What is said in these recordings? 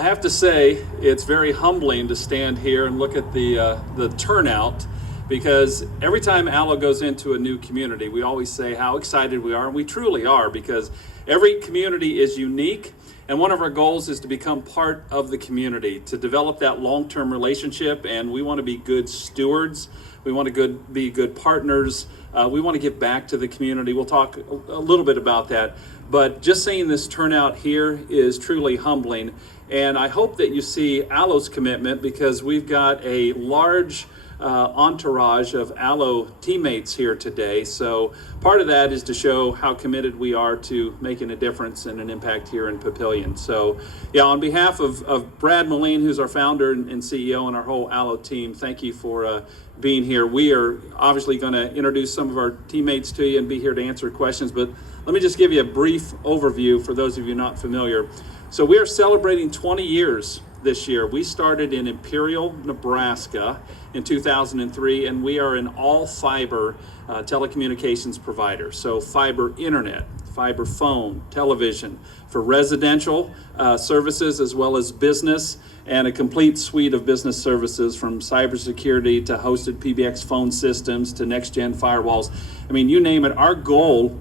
I have to say, it's very humbling to stand here and look at the turnout, because every time Allo goes into a new community, we always say how excited we are, and we truly are, because every community is unique, and one of our goals is to become part of the community, to develop that long-term relationship, and we want to be good stewards. We want to be good partners. We want to give back to the community. We'll talk a little bit about that. But just seeing this turnout here is truly humbling. And I hope that you see Allo's commitment, because we've got a large entourage of Allo teammates here today. So part of that is to show how committed we are to making a difference and an impact here in Papillion. So yeah, on behalf of Brad Moline, who's our founder and CEO, and our whole Allo team, thank you for being here. We are obviously going to introduce some of our teammates to you and be here to answer questions, but let me just give you a brief overview for those of you not familiar. So we are celebrating 20 years this year. We started in Imperial, Nebraska in 2003, and we are an all-fiber telecommunications provider. So fiber internet, fiber phone, television, for residential services as well as business, and a complete suite of business services from cybersecurity to hosted PBX phone systems to next-gen firewalls. I mean, you name it. Our goal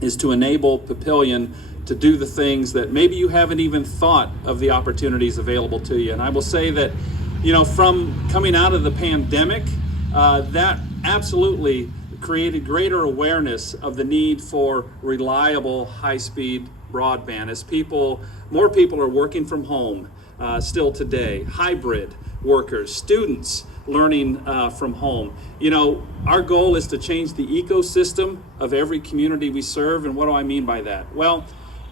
is to enable Papillion to do the things that maybe you haven't even thought of, the opportunities available to you. And I will say that, you know, from coming out of the pandemic, that absolutely created greater awareness of the need for reliable, high-speed broadband, as more people are working from home still today, hybrid workers, students learning from home. You know, our goal is to change the ecosystem of every community we serve. And what do I mean by that? Well,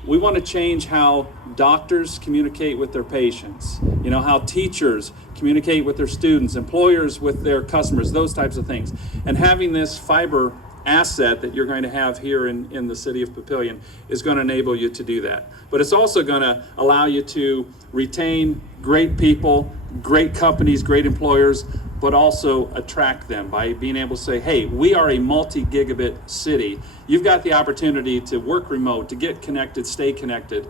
we want to change how doctors communicate with their patients, you know, how teachers communicate with their students, employers with their customers, those types of things. And having this fiber asset that you're going to have here in the city of Papillion is going to enable you to do that. But it's also going to allow you to retain great people, great companies, great employers, but also attract them by being able to say, hey, we are a multi-gigabit city. You've got the opportunity to work remote, to get connected, stay connected.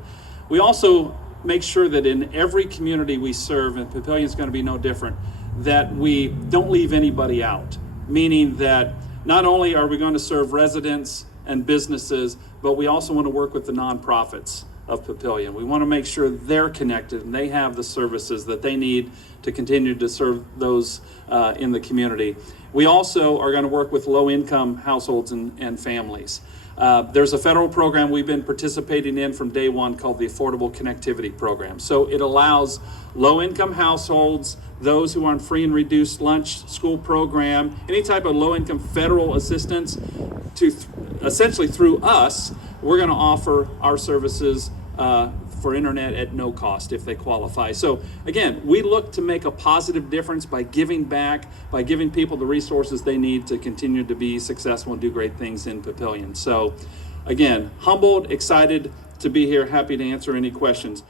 We also make sure that in every community we serve, and Papillion is going to be no different, that we don't leave anybody out, meaning that not only are we going to serve residents and businesses, but we also want to work with the nonprofits of Papillion. We want to make sure they're connected and they have the services that they need to continue to serve those in the community. We also are going to work with low-income households and families. There's a federal program we've been participating in from day one called the Affordable Connectivity Program. So it allows low-income households, those who are on free and reduced lunch school program, any type of low-income federal assistance, to essentially through us, we're going to offer our services for internet at no cost if they qualify. So again, we look to make a positive difference by giving back, by giving people the resources they need to continue to be successful and do great things in Papillion. So again, humbled, excited to be here, happy to answer any questions.